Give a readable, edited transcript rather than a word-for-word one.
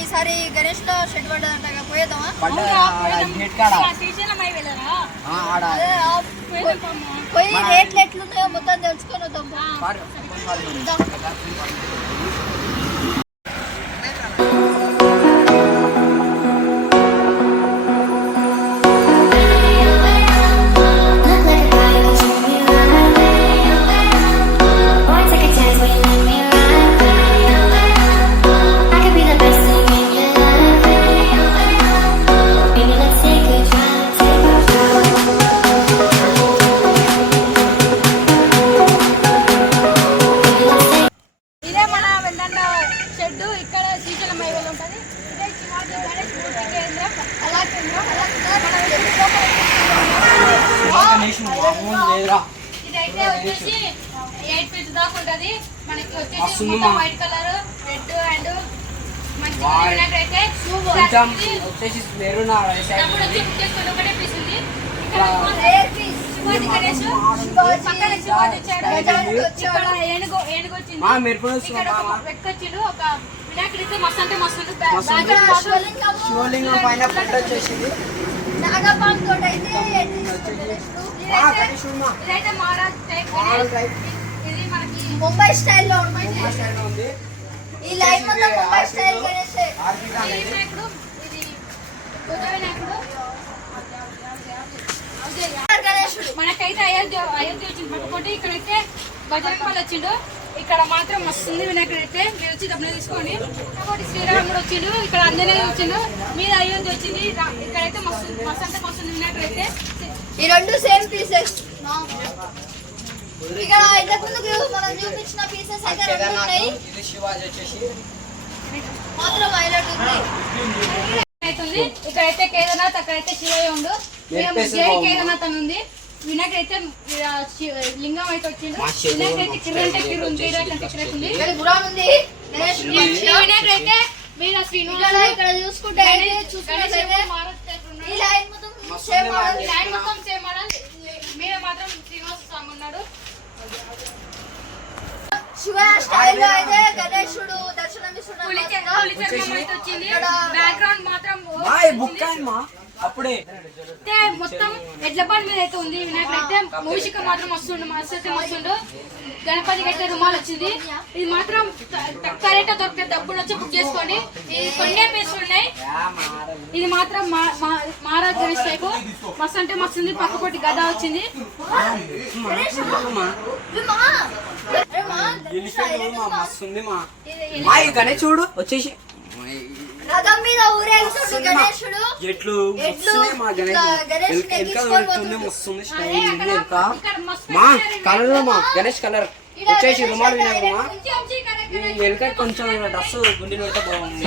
ఈసారి గణేష్ లో షెడ్ పడ్డదంట పోయేద్దామా? పోయి రేట్లు ఎట్లున్నాయో మొత్తం తెలుసుకొని వద్దాం. ఇక్కడ శ్రీశైలం హైవేలో ఉంటుంది. ఇదే శివాజీ గణేష్ మూర్తి కేంద్రం ఇదైతే వచ్చేసి 8 ఫీట్ దాకా ఉంటుంది. మనకి వచ్చేసి వైట్ కలర్ రెడ్ అండ్ మంచి అయితే ఒకటే పీస్ ఉంది. శివాజీ గణేష్ పక్కన శివాజీ వచ్చాడు. ఏనుగు వచ్చింది. ఎక్కొచ్చిండు. ఒక వినాయకుడు అయితే మస్తు అంటే మస్తు శివలింగం పైన ఫోటో వచ్చేసింది. ఇదైతే మహారాజ్ టైప్. ఇది మనకి ముంబై స్టైల్లో ఉంది. ఈ లైన్ మొత్తం ముంబై స్టైల్ గణేష్. ఈ వినాయకుడు ఇది కొత్త వినాయకుడు మనకైతే అయోధ్య వచ్చింది పట్టుకోండి. ఇక్కడైతే బజరంగ బలి వచ్చిండు. ఇక్కడ మాత్రం మస్తుంది వినాయకుడు అయితే. మీరు వచ్చి డబ్బులు తీసుకోండి. కాబట్టి శ్రీరాముడు వచ్చిండు. ఇక్కడ ఆంజనేయుడు వచ్చిండు. మీద అయోధ్య వచ్చింది. ఇక్కడైతే మస్తు అంటే మస్తుంది వినాయకుడు అయితే. ఈ రెండు సేమ్ పీసెస్. ఇక్కడ ఇంతకుముందు మనం చూపించిన పీసెస్ అయితే రెండు ఉన్నాయి. మాత్రం హైలైట్ ఉంది. ఇక్కడైతే కేదార్నాథ్, అక్కడైతే శివయ్య ఉండు. జై కేదార్నాథ్ అని ఉంది. వినాయకుడు అయితే లింగం అయితే వచ్చిండు. వినాయకుడు అయితే కిరంటే కిరు ఉంది. వినాయకుడు అయితే మీద శ్రీనివాసుడు. ఇక్కడ చూసుకుంటే లైన్ మొత్తం సేమ్ మోడల్. మీద మాత్రం శ్రీనివాస స్వామి ఉన్నాడు. శివ స్టైల్ లో అయితే గణేశుడు దర్శనం వచ్చింది. బ్యాక్గ్రౌండ్ మాత్రం అప్పుడే మొత్తం ఎడ్ల బండి మీద అయితే ఉంది. వినాయకుడు అయితే మూషిక మాత్రం వస్తుండు. మస్తుండు. గణపతికి అయితే రుమాలు వచ్చింది. ఇది మాత్రం తక్కువ రేట్ దొరికితే డబ్బులు వచ్చి బుక్ చేసుకోండి. ఇది కొన్ని పీసులు ఉన్నాయి. ఇది మాత్రం మహారాజ్ గణేష్ టైప్ మస్తు అంటే మస్తు ఉంది. పక్క పొట్టి గద వచ్చింది. చూడు వచ్చేసి రథం మీద ఊరేగుతుండు గణేశుడు. ఎట్లు గణేష్ కలర్ వచ్చేసి రుమాలు వినాయకుడు. ఎలుక కొంచెం డ్రెస్ గుండెలు పెడితే బాగుంది.